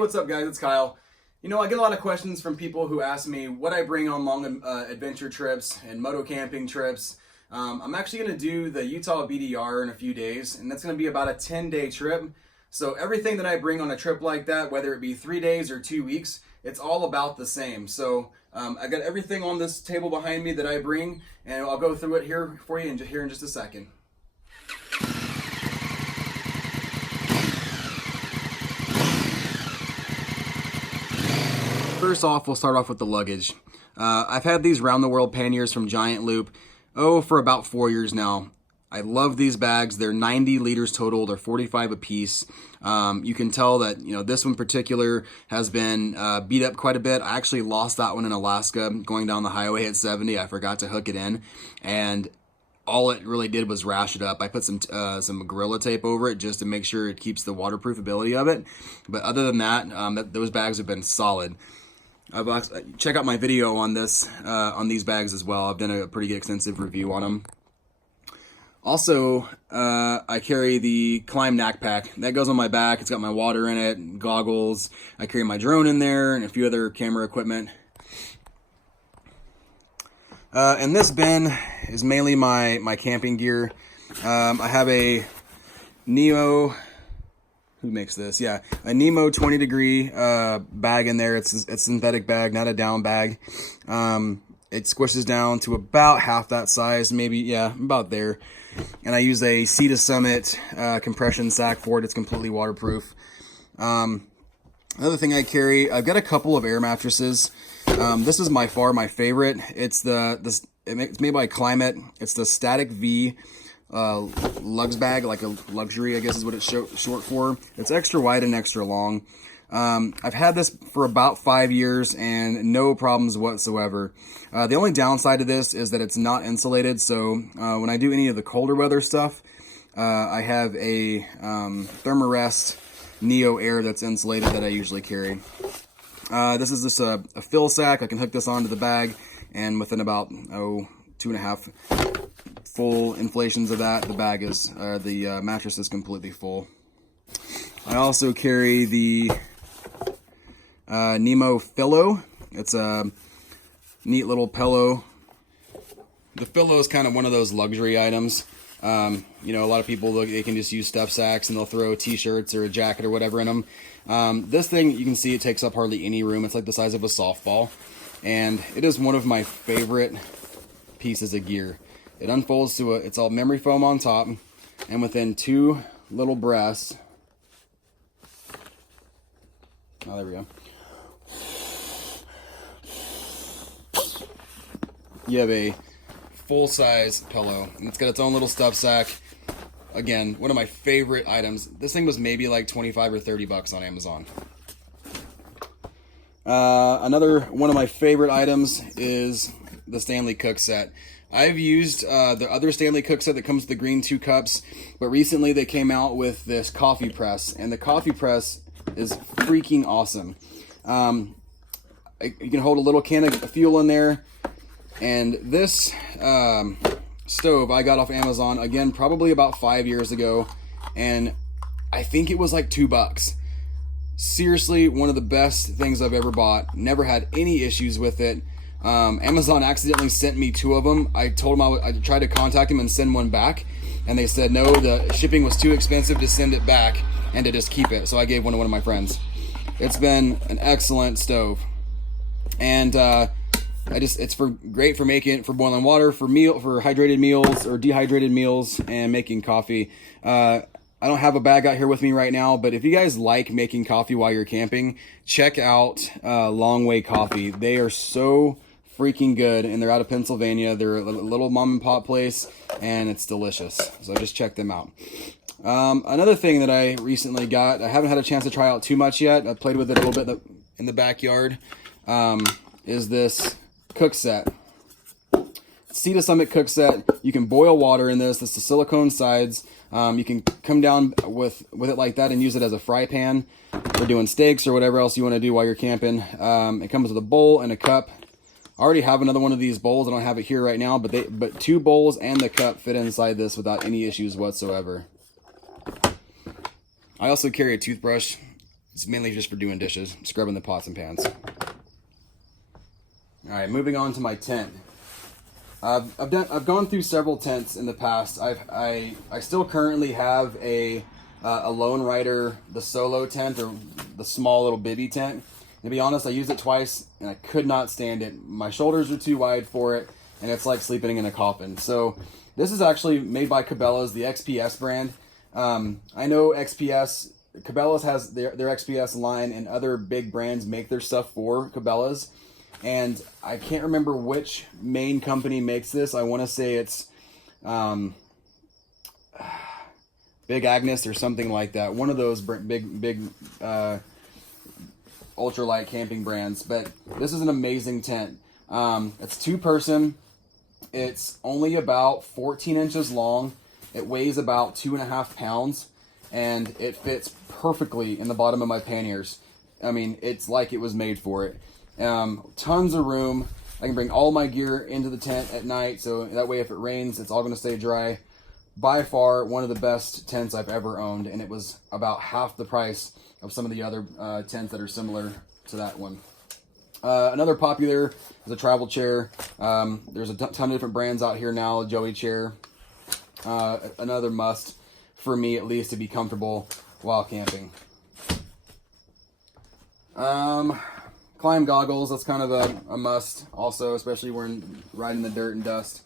what's up guys, it's Kyle. You know, I get a lot of questions from people who ask me what I bring on long adventure trips and moto camping trips. I'm actually going to do the Utah BDR in a few days, and that's going to be about a 10-day trip. So everything that I bring on a trip like that, whether it be 3 days or 2 weeks, it's all about the same. So I got everything on this table behind me that I bring, and I'll go through it here for you in just a second. First off, we'll start off with the luggage. I've had these round the world panniers from Giant Loop, for about 4 years now. I love these bags. They're 90 liters total. They're 45 a piece. You can tell that, you know, this one in particular has been beat up quite a bit. I actually lost that one in Alaska going down the highway at 70. I forgot to hook it in, and all it really did was rash it up. I put some Gorilla Tape over it just to make sure it keeps the waterproof ability of it. But other than that, those bags have been solid. Check out my video on this, on these bags as well. I've done a pretty extensive review on them. Also, I carry the Klim Knack Pack. That goes on my back. It's got my water in it, goggles. I carry my drone in there and a few other camera equipment. And this bin is mainly my camping gear. I have a Nemo... Who makes this? Yeah, a Nemo 20 degree bag in there. It's a synthetic bag, not a down bag. It squishes down to about half that size, maybe, yeah, about there. And I use a Sea to Summit compression sack for it. It's completely waterproof. Another thing I carry, I've got a couple of air mattresses. This is by far my favorite. It's made by Climate. It's the Static V lugs bag, like a luxury, I guess is what it's short for. It's extra wide and extra long. I've had this for about 5 years and no problems whatsoever. The only downside to this is that it's not insulated, so when I do any of the colder weather stuff, I have a Thermarest Neo Air that's insulated that I usually carry. This is just a fill sack. I can hook this onto the bag, and within about 2.5 full inflations of that, the bag is, the mattress is completely full. I also carry the Nemo Pillow. It's a neat little pillow. The pillow is kind of one of those luxury items. You know, a lot of people, they can just use stuff sacks and they'll throw t-shirts or a jacket or whatever in them. This thing, you can see it takes up hardly any room. It's like the size of a softball, and it is one of my favorite pieces of gear. It unfolds to it's all memory foam on top, and within 2 little breaths, oh, there we go, you have a full-size pillow, and it's got its own little stuff sack. Again, one of my favorite items. This thing was maybe like 25 or 30 bucks on Amazon. Another one of my favorite items is the Stanley Cook set. I've used the other Stanley Cook set that comes with the green 2 cups, but recently they came out with this coffee press, and the coffee press is freaking awesome. You can hold a little can of fuel in there, and this stove I got off Amazon, again, probably about 5 years ago, and I think it was like $2. Seriously, one of the best things I've ever bought. Never had any issues with it. Amazon accidentally sent me 2 of them. I told them I tried to contact them and send one back, and they said no, the shipping was too expensive to send it back and to just keep it. So I gave one to one of my friends. It's been an excellent stove, and it's great for boiling water, for hydrated meals or dehydrated meals, and making coffee. I don't have a bag out here with me right now, but if you guys like making coffee while you're camping, check out Long Way Coffee. They are so freaking good, and they're out of Pennsylvania. They're a little mom and pop place, and it's delicious. So just check them out. Another thing that I recently got, I haven't had a chance to try out too much yet. I played with it a little bit in the backyard. Is this cook set. Sea to Summit cook set. You can boil water in this. This is the silicone sides. You can come down with it like that and use it as a fry pan for doing steaks or whatever else you want to do while you're camping. It comes with a bowl and a cup. I already have another one of these bowls. I don't have it here right now, but 2 bowls and the cup fit inside this without any issues whatsoever. I also carry a toothbrush. It's mainly just for doing dishes, scrubbing the pots and pans. All right, moving on to my tent. I've gone through several tents in the past. I still currently have a Lone Rider, the solo tent, or the small little bivy tent. To be honest, I used it twice and I could not stand it. My shoulders are too wide for it, and it's like sleeping in a coffin. So this is actually made by Cabela's, the XPS brand. I know XPS, Cabela's has their XPS line, and other big brands make their stuff for Cabela's. And I can't remember which main company makes this. I want to say it's Big Agnes or something like that. One of those big ultralight camping brands. But this is an amazing tent. It's 2-person. It's only about 14 inches long. It weighs about 2.5 pounds, and it fits perfectly in the bottom of my panniers. I mean, it's like it was made for it. Tons of room. I can bring all my gear into the tent at night, so that way if it rains, it's all going to stay dry. By far, one of the best tents I've ever owned, and it was about half the price of some of the other tents that are similar to that one. Another popular is a travel chair. There's a ton of different brands out here now. Joey chair. Another must for me, at least, to be comfortable while camping. Climb goggles, that's kind of a must also, especially when riding the dirt and dust.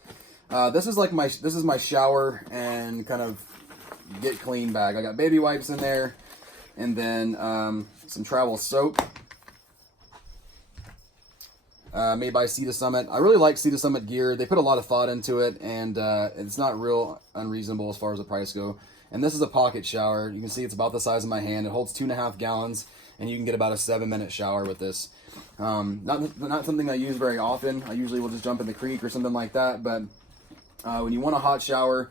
This is my shower and kind of get clean bag. I got baby wipes in there, and then some travel soap. Made by Sidi Summit. I really like Sidi Summit gear. They put a lot of thought into it, and it's not real unreasonable as far as the price go. And this is a pocket shower. You can see it's about the size of my hand. It holds 2.5 gallons, and you can get about a 7-minute shower with this. Not something I use very often. I usually will just jump in the creek or something like that, but when you want a hot shower,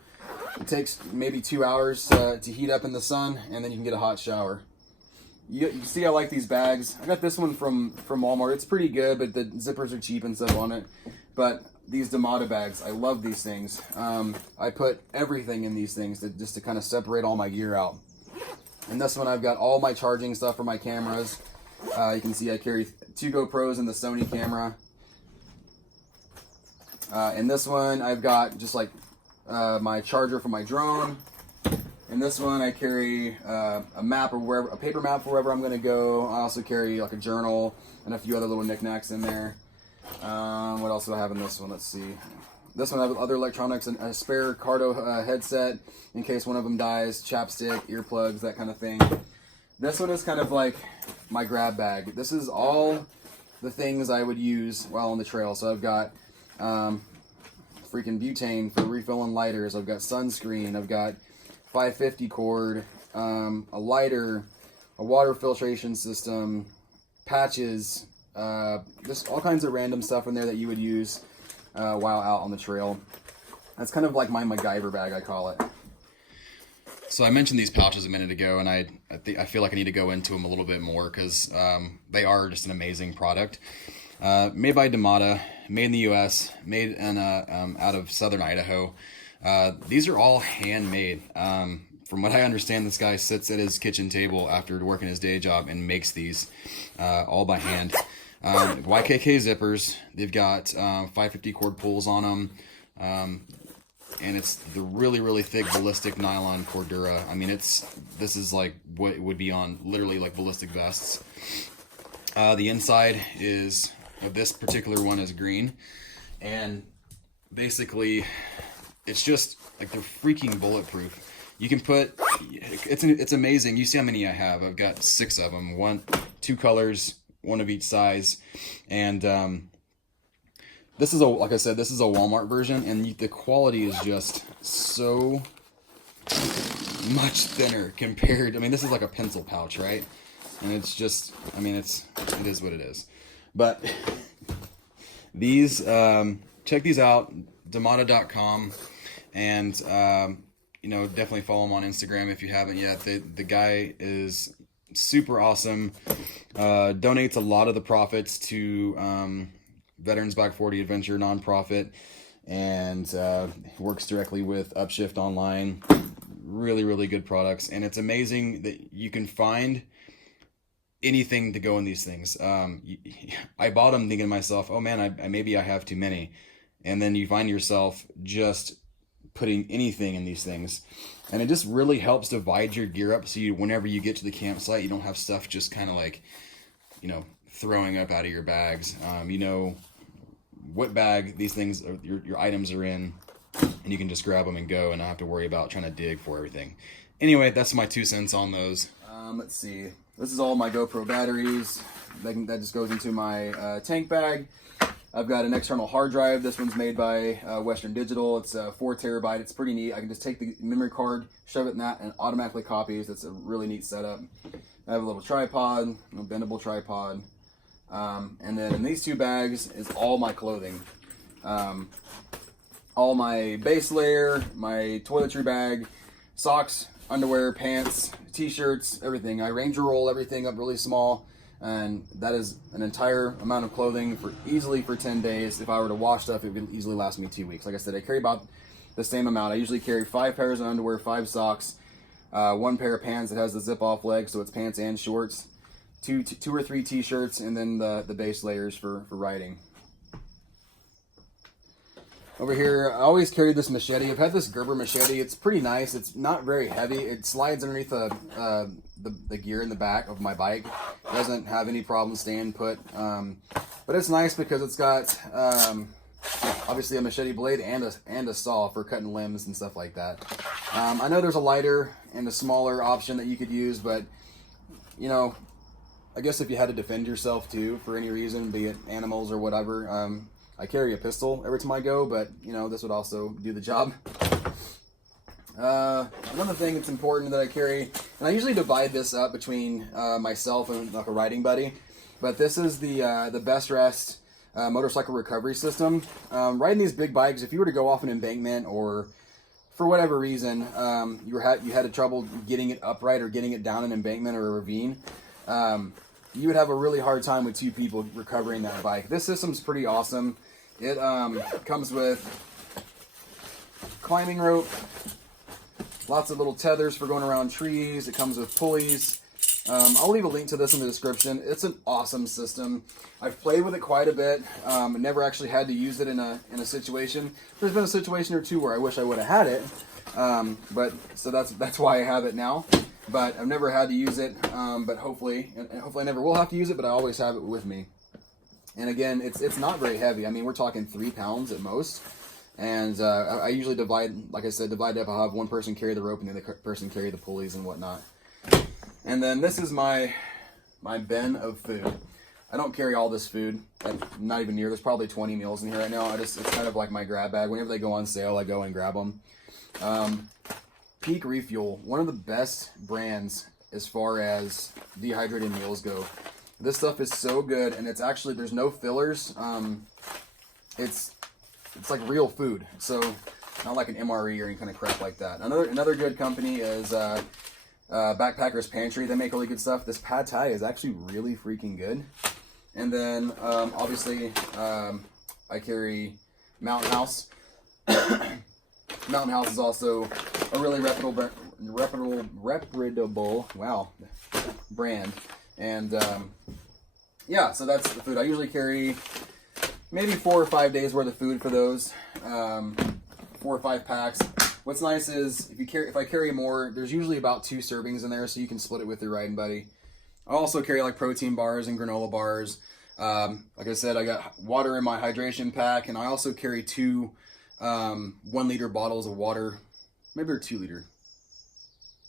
it takes maybe 2 hours to heat up in the sun, and then you can get a hot shower. You see I like these bags. I got this one from Walmart. It's pretty good, but the zippers are cheap and stuff on it. But these Moto bags, I love these things. I put everything in these things just to kind of separate all my gear out. And this one, I've got all my charging stuff for my cameras. You can see I carry 2 GoPros and the Sony camera. In this one, I've got just like my charger for my drone. In this one, I carry a map, or a paper map for wherever I'm going to go. I also carry like a journal and a few other little knickknacks in there. What else do I have in this one? Let's see. This one I have other electronics and a spare Cardo headset in case one of them dies, chapstick, earplugs, that kind of thing. This one is kind of like my grab bag. This is all the things I would use while on the trail. So I've got freaking butane for refilling lighters. I've got sunscreen. I've got 550 cord, a lighter, a water filtration system, patches, just all kinds of random stuff in there that you would use while out on the trail. That's kind of like my MacGyver bag, I call it. So I mentioned these pouches a minute ago, and I feel like I need to go into them a little bit more because they are just an amazing product. Made by Moto, made in the U.S., made in out of southern Idaho. These are all handmade. From what I understand, this guy sits at his kitchen table after working his day job and makes these all by hand. YKK zippers. They've got 550 cord pulls on them. And it's the really thick ballistic nylon Cordura. I mean, this is like what would be on literally like ballistic vests. The inside of this particular one is green, and basically it's just like they're freaking bulletproof. You can put, it's amazing. You see how many I have. I've got 6 of them, 2 colors, 1 of each size. And this is like I said, this is a Walmart version, and the quality is just so much thinner compared. I mean, this is like a pencil pouch, right? And it's just, I mean, it is what it is. But these, check these out, Moto.com, and definitely follow him on Instagram if you haven't yet. The guy is super awesome. Donates a lot of the profits to Veterans Back 40 Adventure nonprofit, and works directly with Upshift Online. Really good products, and it's amazing that you can find anything to go in these things. I bought them thinking to myself, oh man, maybe I have too many. And then you find yourself just putting anything in these things. And it just really helps divide your gear up so whenever you get to the campsite, you don't have stuff just kind of like, throwing up out of your bags. You know what bag these things, your items are in, and you can just grab them and go and not have to worry about trying to dig for everything. Anyway, that's my 2 cents on those. Let's see. This is all my GoPro batteries. That just goes into my tank bag. I've got an external hard drive. This one's made by Western Digital. It's 4 terabyte. It's pretty neat. I can just take the memory card, shove it in that, and it automatically copies. That's a really neat setup. I have a little tripod, a bendable tripod. And then in these 2 bags is all my clothing. All my base layer, my toiletry bag, socks, underwear, pants, t-shirts, everything. I Ranger roll everything up really small, and that is an entire amount of clothing easily for 10 days. If I were to wash stuff, it would easily last me 2 weeks. Like I said, I carry about the same amount. I usually carry 5 pairs of underwear, 5 socks, 1 pair of pants that has the zip-off leg, so it's pants and shorts, 2 or 3 t-shirts, and then the base layers for riding. Over here, I always carry this machete. I've had this Gerber machete. It's pretty nice. It's not very heavy. It slides underneath the gear in the back of my bike. It doesn't have any problem staying put. But it's nice because it's got obviously a machete blade and a saw for cutting limbs and stuff like that. I know there's a lighter and a smaller option that you could use, but I guess if you had to defend yourself too for any reason, be it animals or whatever. I carry a pistol every time I go, but this would also do the job. Another thing that's important that I carry, and I usually divide this up between myself and like a riding buddy, but this is the Best Rest motorcycle recovery system. Riding these big bikes, if you were to go off an embankment or for whatever reason you had trouble getting it upright or getting it down an embankment or a ravine, you would have a really hard time with 2 people recovering that bike. This system's pretty awesome. It comes with climbing rope, lots of little tethers for going around trees. It comes with pulleys. I'll leave a link to this in the description. It's an awesome system. I've played with it quite a bit. Never actually had to use it in a situation. There's been a situation or 2 where I wish I would have had it, but so that's why I have it now. But I've never had to use it, but hopefully I never will have to use it, but I always have it with me. And again, it's not very heavy. I mean, we're talking 3 pounds at most. And I usually divide up. I'll have one person carry the rope and the other person carry the pulleys and whatnot. And then this is my bin of food. I don't carry all this food. Not even near. There's probably 20 meals in here right now. It's kind of like my grab bag. Whenever they go on sale, I go and grab them. Peak Refuel, one of the best brands as far as dehydrated meals go. This stuff is so good, and it's actually, there's no fillers. It's like real food, so not like an MRE or any kind of crap like that. Another good company is Backpacker's Pantry. They make really good stuff. This pad thai is actually really freaking good. And then obviously I carry Mountain House. Mountain House is also a really reputable brand. And yeah, so that's the food. I usually carry maybe 4 or 5 days worth of food for those, 4 or 5 packs. What's nice is if I carry more, there's usually about 2 servings in there, so you can split it with your riding buddy. I also carry like protein bars and granola bars. Like I said, I got water in my hydration pack, and I also carry 2 1-liter bottles of water. Maybe they're 2-liter.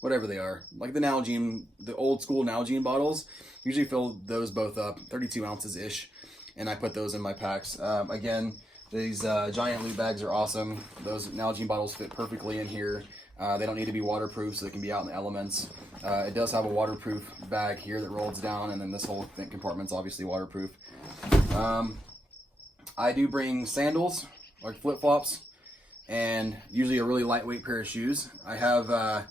Whatever they are. Like the Nalgene, the old school Nalgene bottles. Usually fill those both up, 32 ounces-ish. And I put those in my packs. Again, these giant loot bags are awesome. Those Nalgene bottles fit perfectly in here. They don't need to be waterproof, so they can be out in the elements. It does have a waterproof bag here that rolls down, and then this whole compartment's obviously waterproof. I do bring sandals, like flip-flops, and usually a really lightweight pair of shoes. I have,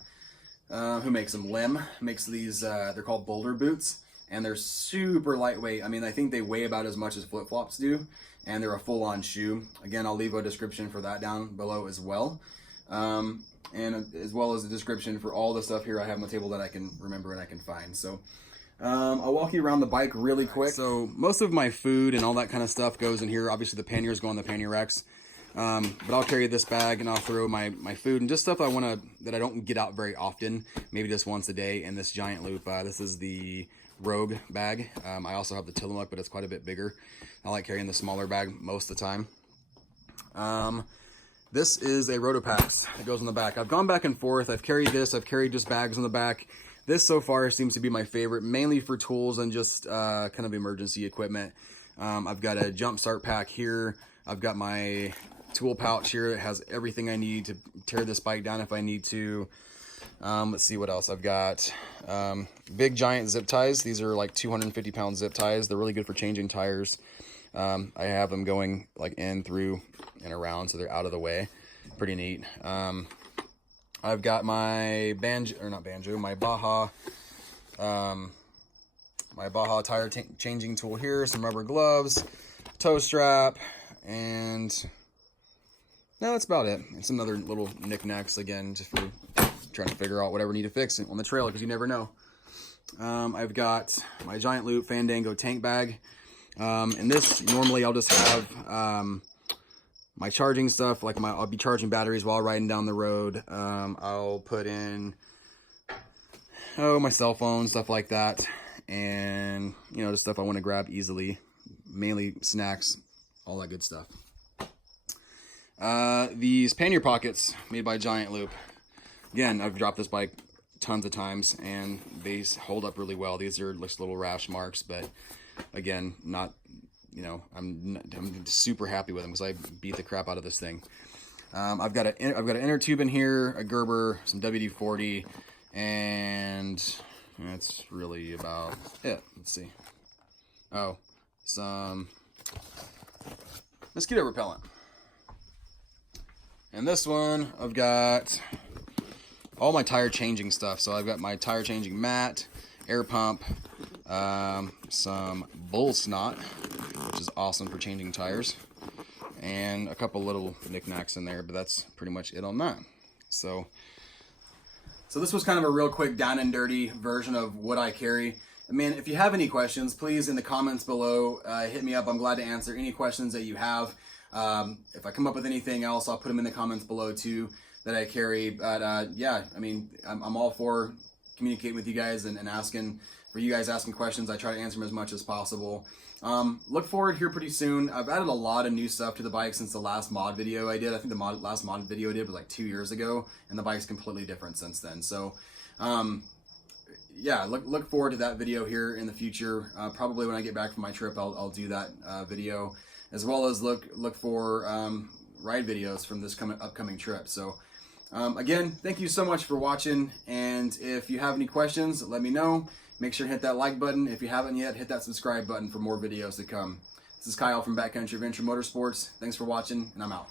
who makes them? Lim makes these, they're called boulder boots, and they're super lightweight. I mean, I think they weigh about as much as flip-flops do, and they're a full-on shoe. Again, I'll leave a description for that down below as well. And as well as a description for all the stuff here I have on the table that I can remember and I can find. So I'll walk you around the bike really quick. So most of my food and all that kind of stuff goes in here. Obviously the panniers go on the pannier racks. But I'll carry this bag and I'll throw my food and just stuff that I don't get out very often, maybe just once a day, in this giant loop. This is the Rouge bag. I also have the Tilimook, but it's quite a bit bigger. I like carrying the smaller bag most of the time. This is a Rotopax that goes on the back. I've gone back and forth. I've carried this. I've carried just bags on the back. This so far seems to be my favorite, mainly for tools and just kind of emergency equipment. I've got a jump start pack here. I've got my tool pouch here that has everything I need to tear this bike down if I need to. Let's see what else I've got. Big giant zip ties. These are like 250-pound zip ties. They're really good for changing tires. I have them going like in, through, and around, so they're out of the way. Pretty neat. I've got my my Baja tire changing tool here, some rubber gloves, toe strap, and no, that's about it. And some other little knickknacks, again, just for trying to figure out whatever I need to fix on the trail, because you never know. I've got my giant loop Fandango tank bag. And this, normally I'll just have my charging stuff, like I'll be charging batteries while riding down the road. I'll put in, my cell phone, stuff like that. And, just stuff I want to grab easily, mainly snacks, all that good stuff. These pannier pockets made by Giant Loop. Again, I've dropped this bike tons of times and they hold up really well. These are just little rash marks, but again, not, I'm super happy with them because I beat the crap out of this thing. I've got an inner tube in here, a Gerber, some WD-40, and that's really about it. Let's see. Oh, some mosquito repellent. And this one, I've got all my tire changing stuff. So I've got my tire changing mat, air pump, some bull snot, which is awesome for changing tires, and a couple little knickknacks in there, but that's pretty much it on that. So this was kind of a real quick down and dirty version of what I carry. Man, if you have any questions, please in the comments below, hit me up. I'm glad to answer any questions that you have. If I come up with anything else, I'll put them in the comments below too that I carry. But yeah, I mean, I'm all for communicating with you guys and asking, for you guys asking questions. I try to answer them as much as possible. Look forward here pretty soon. I've added a lot of new stuff to the bike since the last mod video I did. I think the last mod video I did was like 2 years ago, and the bike's completely different since then. So yeah, look forward to that video here in the future. Probably when I get back from my trip, I'll do that video, as well as look for ride videos from this upcoming trip. So again, thank you so much for watching, and if you have any questions, let me know. Make sure to hit that like button. If you haven't yet, hit that subscribe button for more videos to come. This is Kyle from Backcountry Adventure Motorsports. Thanks for watching, and I'm out.